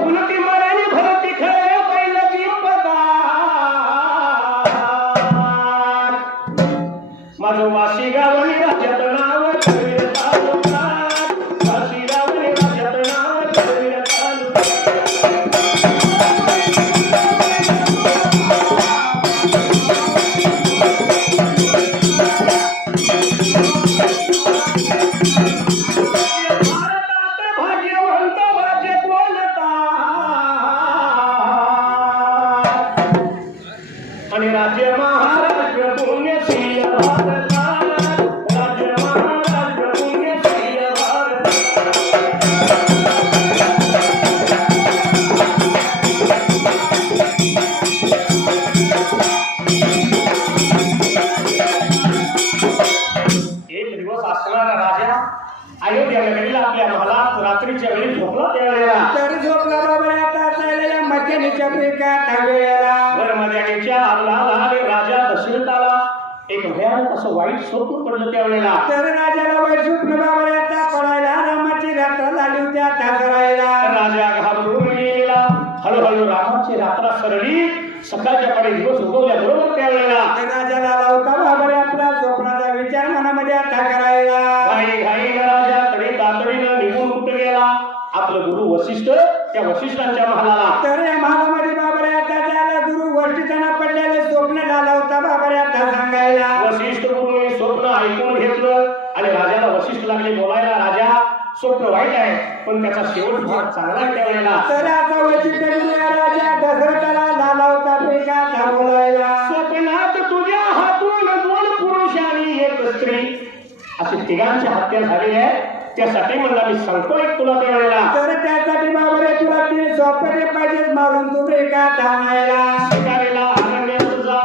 uno tiene वशिष्ठ त्या वशिष्ठांच्या महालाला. तर या महालामध्ये बाबा आता त्याला गुरु वशिष्ठांना पडलेलं स्वप्न झालं होता बाबा आता सांगायला. वशिष्ठ गुरुने स्वप्न ऐकून घेतलं आणि राजाला वशिष्ठ लागले बोलायला राजा स्वप्न वाईट आहे पण त्याचा शेवट भाग चांगला त्यावेळेला तर आता वशिष्ठ राजा दशरथाला झाला होता प्रिकात बोलायला. स्वप्नात तुझ्या हातून दोन पुरुष आणि एक स्त्री. अशी तिघांची हत्या झाली आहे. त्यासाठी म्हणला मी सांगतो एक तुला त्यावेळेला तर त्यासाठी बाबा तुला तीन सोपे पाहिजेत मारून तू प्रिकात आणायला शिकारीला अरण्यात जा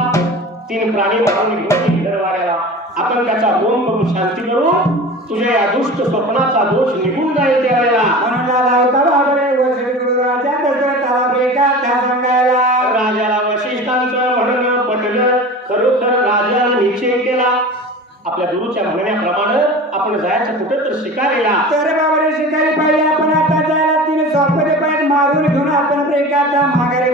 तीन प्राणी मारून घेऊन दरवाऱ्याला. आपण त्याचा होम करून शांती करू. तुझ्या या दुष्ट स्वप्नाचा दोष निघून जाईल त्यावेळेला. वशिष्ठ राजा दशरथाला प्रिकात सांगायला राजाला वशिष्ठांचं म्हणणं पटलं. खरोखर राजाने निश्चय केला. आपल्या गुरुच्या म्हणण्याप्रमाणे आपण जायचं कुठे तर शिकारीला तर बाबा शिकारी पाहिजे आपण आता जायला तिने सापडे पाहिजे मारून घेऊन आपण माघारी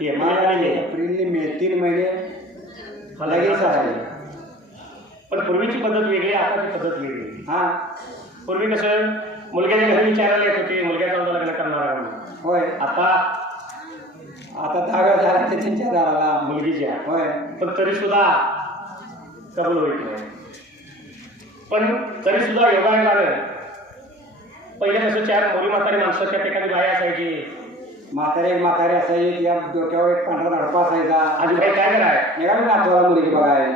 एप्रिल आणि मे एप्रिल मे तीन महिने लगेच आहे पण पूर्वीची पद्धत वेगळी आताची पद्धत वेगळी हा. पूर्वी कसं मुलग्याच्या घरी विचारायला येत होते मुलग्याचं लग्न करणार. होय. आता आता दहाव्या झाला त्यांच्या दाराला. मुलगीची आहे होय. पण तरी सुद्धा कबूल होईल नाही. पण तरी सुद्धा योगायोगानं पहिले कसं चार मुली म्हातारी माणसं त्या ठिकाणी बाया असायची. म्हातारे एक म्हातारे असायचे त्या डोक्यावर एक पांढरा धडपा असायचा. आजूबाई काय कराय निघाली नातवाला मुलगी बघाय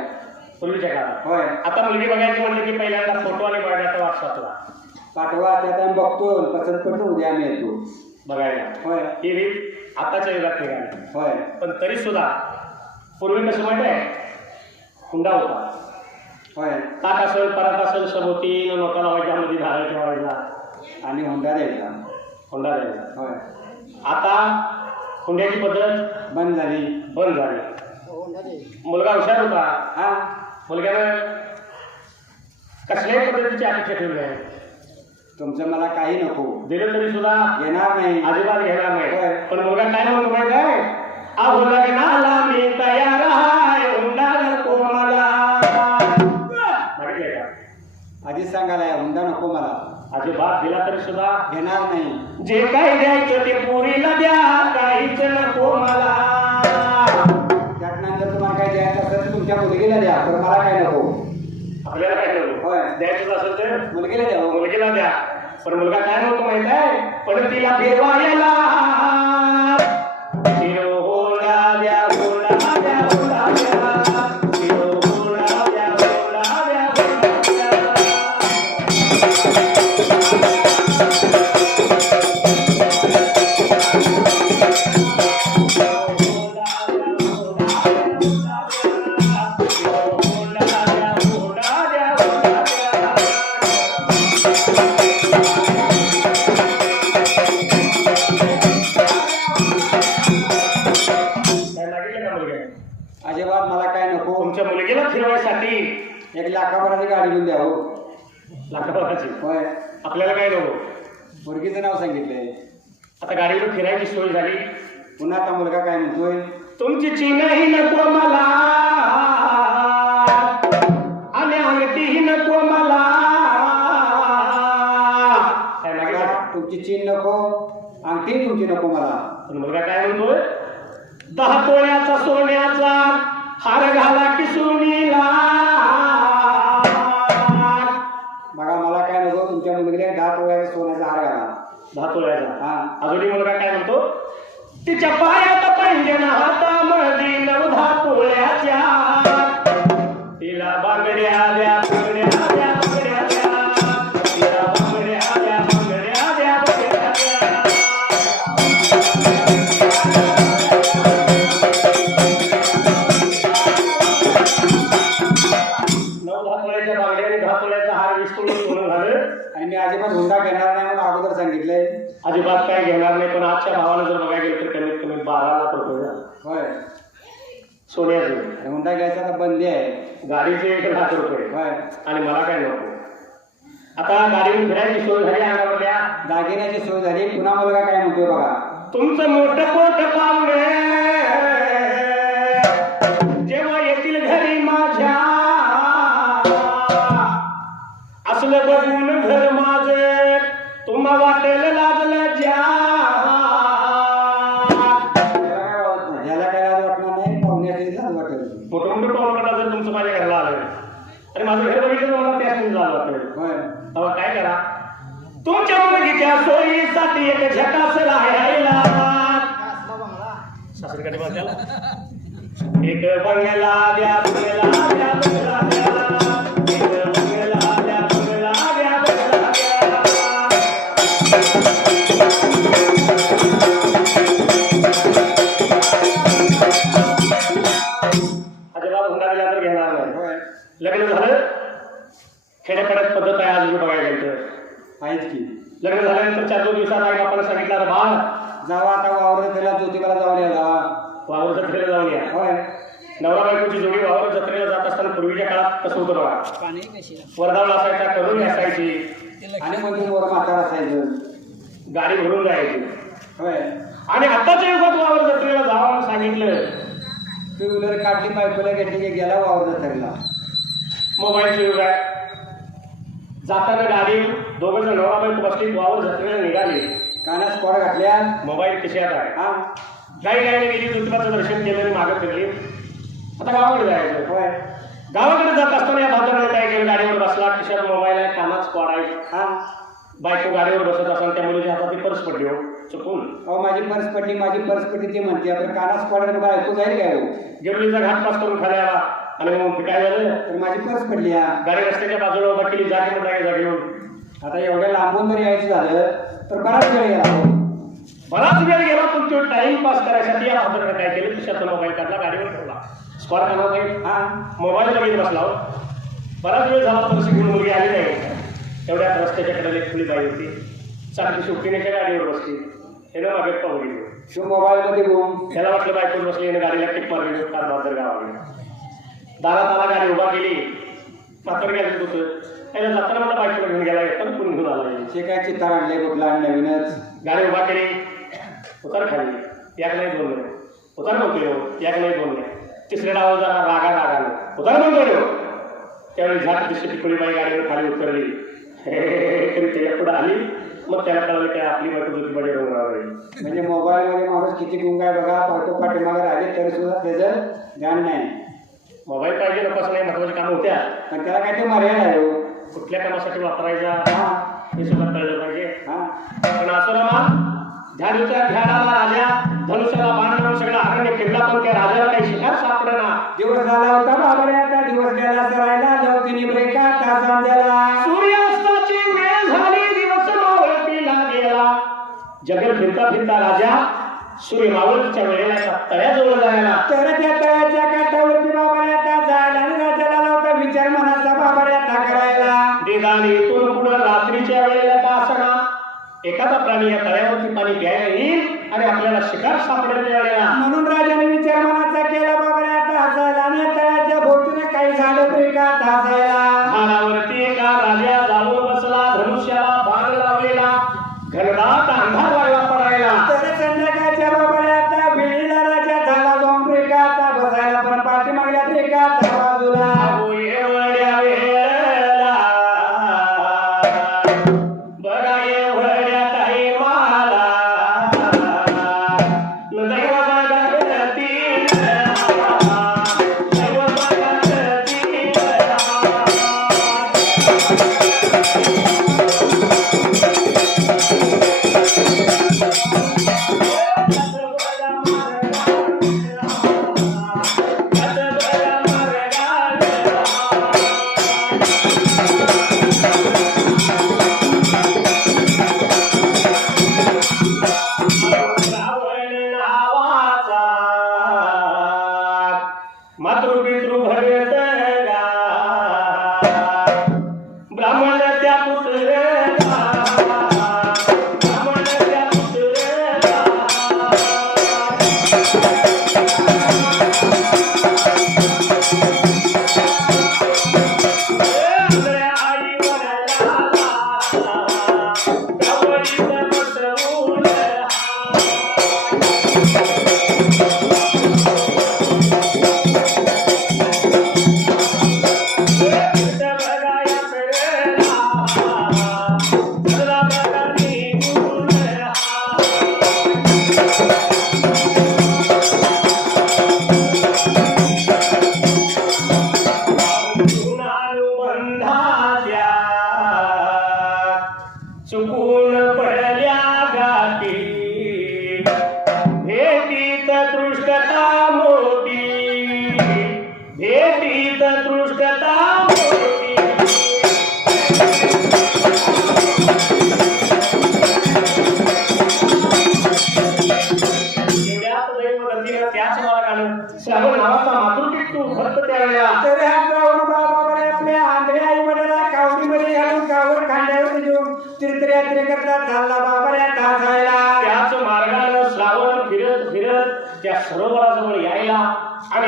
पूर्वीच्या काळात. होय. आता मुलगी बघायची म्हणलं की पहिल्यांदा फोटो आणि बायोडाटा व्हॉट्सअपला पाठवा त्यात आम्ही बघतो. पसंत करतो उद्या आम्ही येतो. बघायला. होय. ही रीत आताच्या युगात निघाली. होय. पण तरी सुद्धा पूर्वी कसं माहिती आहे हुंडा होता. होय. ताक असेल परत असेल सभोवती नोटा लावायच्या मध्ये धारा ठेवायचा. आणि हुंडा द्यायचा. हुंडा द्यायचा. होय. आता हुंड्याची पद्धत बंद झाली बंद झाली. मुलगा हुशार होता हा? मुलग्यानं कसल्याही पद्धतीची अपेक्षा ठेवली आहे तुमचं मला काही नको. दिलं तरी सुद्धा येणार नाही. अजिबात घेणार नाही. पण मुलगा काय म्हणतो माहिती आहे? लग्नाला मी तयार आहे हुंडा नको मला. आधीच सांगायला हुंडा नको मला. अजिबात दिला तरी सुद्धा घेणार नाही. जे काही द्यायचं ते पुरीला द्या काहीच नको मला. त्यानंतर तुम्हाला काय द्यायचं असेल तर तुमच्या मुलगीला द्या पण मला काय नको. आपल्याला काय नको? होय. द्यायचं असेल तर? मुलगीला द्या हो. मुलगीला द्या. पण मुलगा काय म्हणतो माहीत आहे? पण तिला फिरवायला होय. आपल्याला काय नको? मुलगीचं नाव सांगितलंय. आता गाडीवर फिरायची सोय झाली. पुन्हा आता मुलगा काय म्हणतोय? तुमची चिन्हही नको मला. आणि अंगठीही नको मला. काय? तुमची चीन नको. अंगठी तुमची नको मला. पण मुलगा काय म्हणतोय? दहा तोळ्याचा सोन्याचा हार घाला की सोनीला. हार घाला दहा हा अजूनही मुलगा काय म्हणतो? तिच्या पायात पैंजण हातामध्ये नवधा पोळ्याच्या. हुंडा घ्यायचा तर बंदी आहे. गाडीचे एक लाख रुपये. होय. आणि मला काय नको? आता गाडीवर फिरायची सोय झाली अंगावरल्या दागिन्याची सोय झाली. पुन्हा मुलगा काय म्हणतोय बघा. तुमचं मोठं पोट पाहुणे नवरा बायकोची जोडी वावर जत्रेला जात असताना पूर्वीच्या काळात कसं होतं बघा? वरदावला असायचा करून असायची. आणि मधून वर म्हातारा असायचं. गाडी भरून जायची. होय. आणि आताच्या युगात वावर जत्रेला जावा सांगितलं. टू व्हीलर काढली बायकोला घेतली की गेला वावर ठरला मोबाईलचं युग आहे. जाताना गाडी दोघं जण नवरा बायको बसली वावर जत्रेला निघाली. कानात स्पॉट घातल्या. मोबाईल खिशात आहे. हा. गाई गायने गेली ज्योतिबाचं दर्शन केलं आणि मागं फिरली. आता गावाकडे जायचं. होय. गावाकडे जात असताना या भाजराने काय केलं? गाडीवर बसला खिशात मोबाईल आहे कानात स्पॉट आहे. हा. बायको गाडीवर बसत असताना त्या मुलीच्या हातात ती पर्स पडली हो. चुकून. अहो माझी पर्स पडली माझी पर्स पडली ती म्हणते. आपण कानात स्पॉट मग ऐकू जाईल काय हो? गिरलीचा घाट पास करून खाली आला आणि मग काय झालं तर माझी पर्स पडली हा गाडी रस्त्याच्या बाजूला उभा केली जागी म्हणता जागी येऊन. आता एवढ्या लांबून जर यायचं झालं तर बराच वेळ गेला हो. बराच वेळ गेला पण तो टाइम पास करायसाठी या भाजराने काय केलं? खिशातून मोबाईल काढला गाडीवर. कानात नाही हा? मोबाईल लगेच बसला हो. बराच वेळ झाला पर्स घेऊन मुलगी आली नाही तेवढ्यात रस्त्याच्या कडेला एक खुली बाई होती. चांगली सुट्टीनेच्या गाडीवर बसली. हे ना मागे पाहून गेली. शिव मोबाईल मध्ये घुम त्याला वाटलं बायकोन बसली आणि गाडीला टिक मारली कार बाजार गावाकडे दारात आला गाडी उभा केली. म्हातार गेलं होतं. त्याला जाताना मला बायकोला घेऊन गेला येताना पुढे घेऊन आला. हे काय चित्तार आणले कुठला नवीनच. गाडी उभा केली. उतार खाली. याक नाही नाही. उतार म्हणतोय हो, याक नाही नाही. तिसऱ्या डावा जरा रागा रागानं. उतार म्हणतोय हो. त्यावेळी झाट दिसली बाई गाडीवर खाली उतरली. तरी त्याच्या पुढे आली. मग त्याला कळलं की आपली बायको ज्योतिबाच्या डोंगरावर म्हणजे मोबाईल मध्ये माणूस किती गुंग आहे बघा पाठो पाठीमागे राहिले तरी सुद्धा त्याचं ध्यान नाही. मोबाईल पाहिजे असं नाही महत्वाची कामं होत्या. पण त्याला काय ते मर्यादा आहे हो. कुठल्या कामासाठी वापरायचा? हा. सुद्धा कळलं पाहिजे. हा. पण असं ना ध्यानूच्या ध्यानाला राजा धनुष्याला बाण सगळा अरण्य फिरला पण त्या राजाला काही दिवस झाला होता आता दिवस गेला सरायला लवतीने ब्रेका तास द्याला सूर्यास्ताची वेळ झाली दिवस मावळतीला गेला. जगल फिरता फिरता राजा सूर्य मावळतीच्या वेळेला एका तळ्याजवळ जायला. तर त्या तळ्याच्या काठावरती आता जायला आणि राजाला लावता विचार मनाचा आता करायला. निदान इथून पुढं रात्रीच्या वेळेला का असणार एखादा प्राणी या तळ्यावरती पाणी प्यायला येईल आणि आपल्याला शिकार सापडेल वेळेला म्हणून राजाने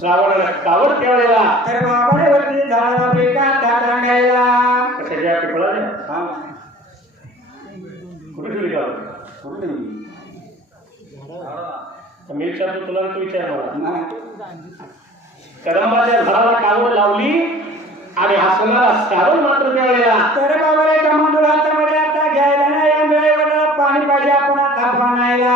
श्रावणाला झाडाला मी तुला विचार कदंबाच्या झाडाला कावड लावली आणि हसणारा सावड मात्र मिळालेला. तर बाबा एका मंडळ आता आता घ्यायला नाही पाणी पाहिजे आपण आता आणायला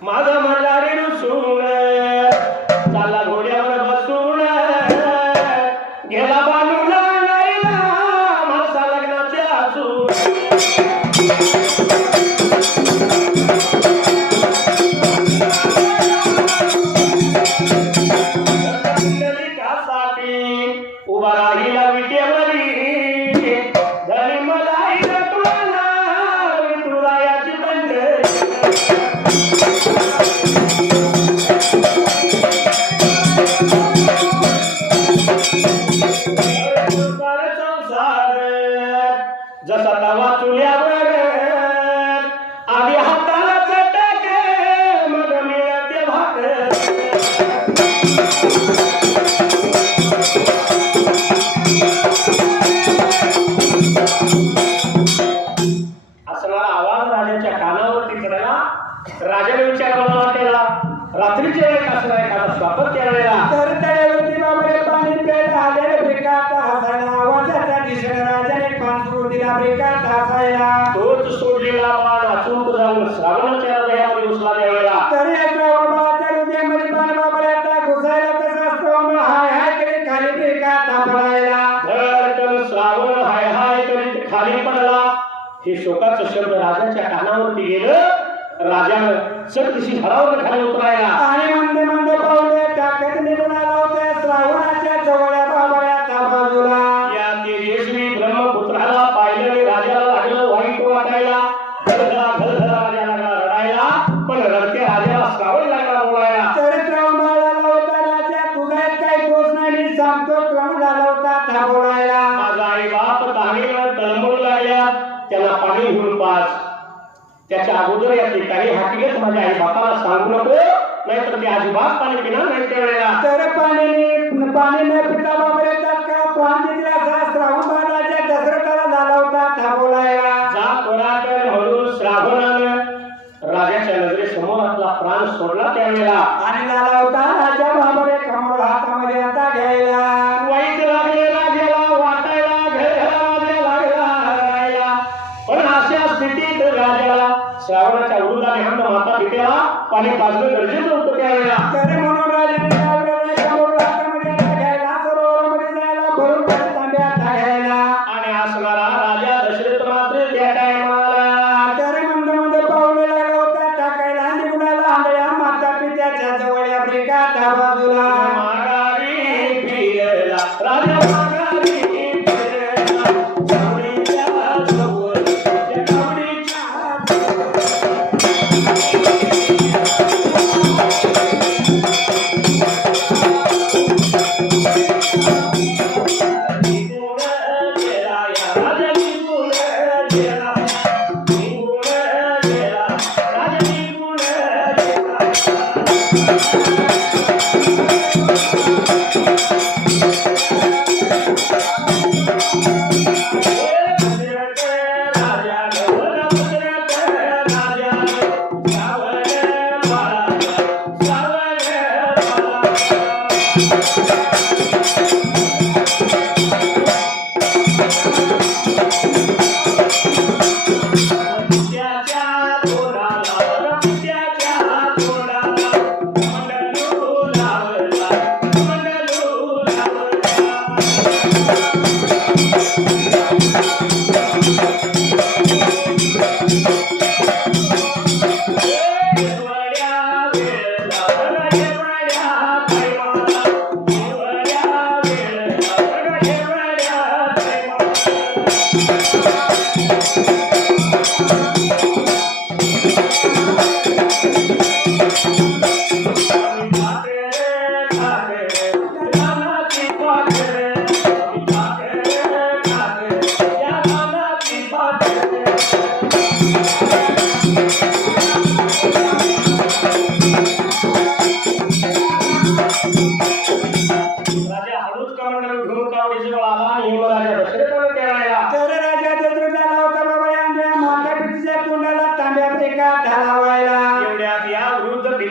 马上 रात्रीच्या वेळेत असला एखादा स्वापत्य वेळेला तर तळ्यावरती बाबरे पाणी पेट आले बेकात हसायला. आवाजाचा दिसणारा जने पांसुर दिला बेकार हसायला. पाच त्याच्या अगोदर या ठिकाणी हाकिगत माझ्या आई बापाला सांगू नको नाहीतर ते अजिबात पाणी पिणार नाही त्यावेळेला. तर पाण्याने पाणी न पिता बाबा येतात का प्राण दिला श्रावण महाराजा झाला होता जा पराकर म्हणून श्रावणानं राजाच्या नजरेसमोर आपला प्राण सोडला त्यावेळेला.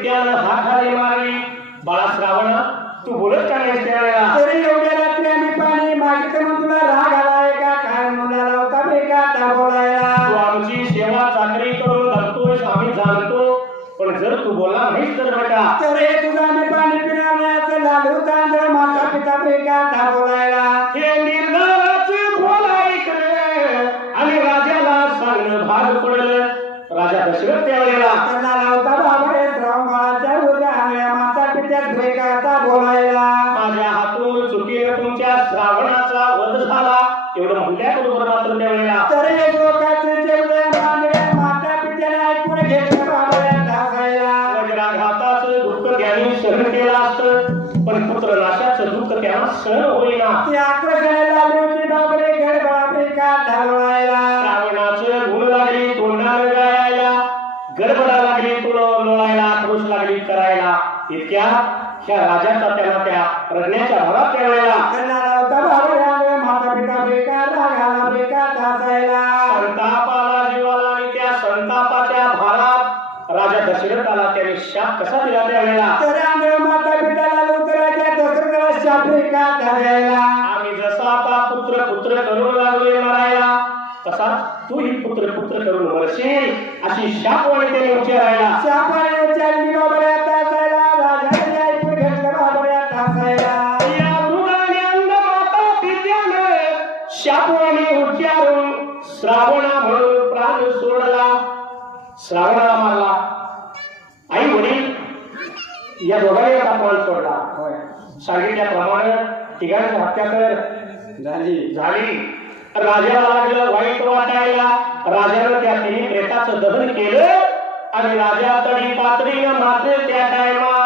विद्यानं हाताने मारली. बाळा श्रावण तू बोलत का त्यावेळेला? तरी एवढ्या रात्री आम्ही पाणी मागितलं म्हणून तुला राग आलाय का? काय मुलाला होता मी का थांबवलायला? तू आमची सेवा चाकरी करून धरतोय आम्ही जाणतो. पण जर तू बोला नाहीस तर बेटा. तर हे तुझा इतक्या ह्या राजाचा त्याला त्या प्रज्ञाच्या भरात त्यावेळेला झाली. झाली. राजाला लागलं वाईट वाटायला. राजानं त्या तिन्ही प्रेताचं दहन केलं आणि राजा तरी पातळीनं मात्र त्या टायमा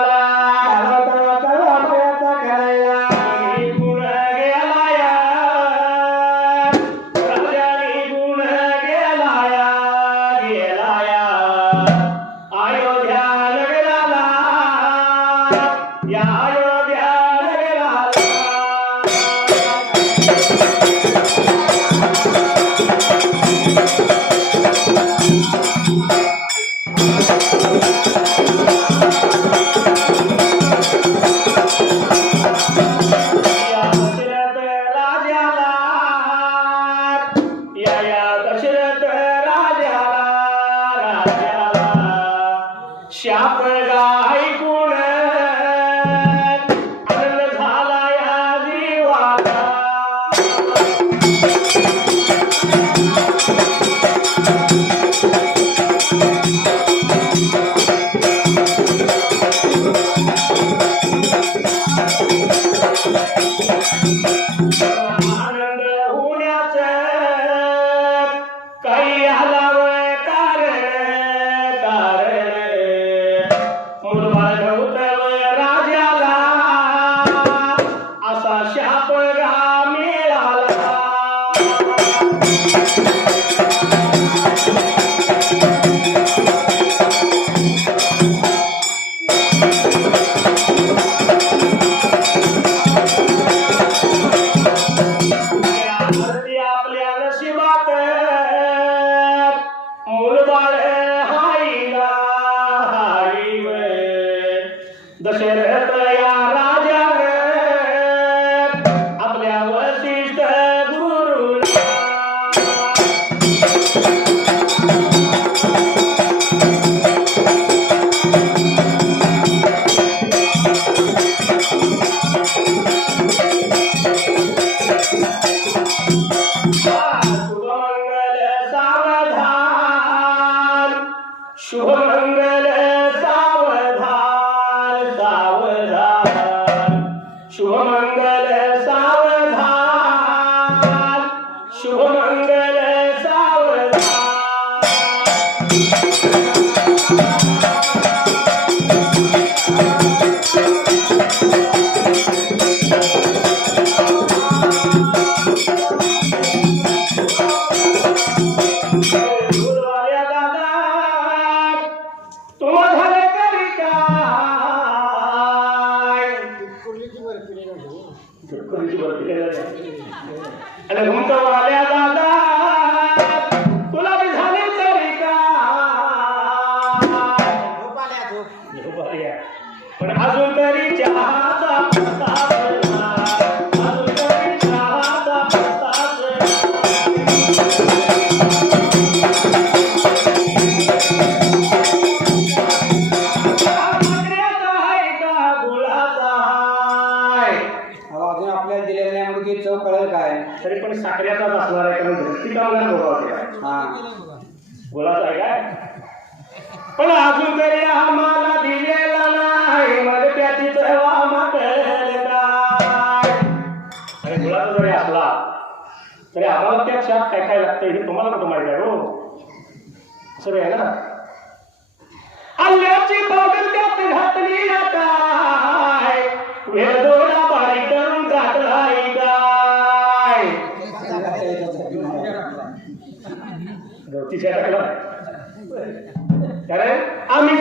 घरात जरी असला तरी आम्हाला त्या क्षात काय काय लागतं हे तुम्हाला कुठं माहिती आहे हो? असं आहे ना? अल्ल्याची त्यात घातली आम्ही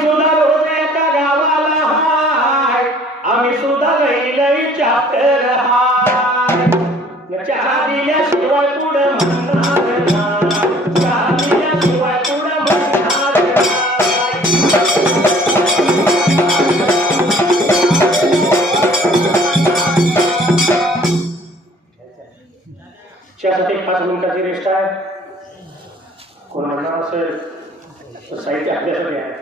पन्नास मिनिटाची रेस्ट आहे. कोण म्हणणार असेल तर साहित्य आपल्यासाठी आहे.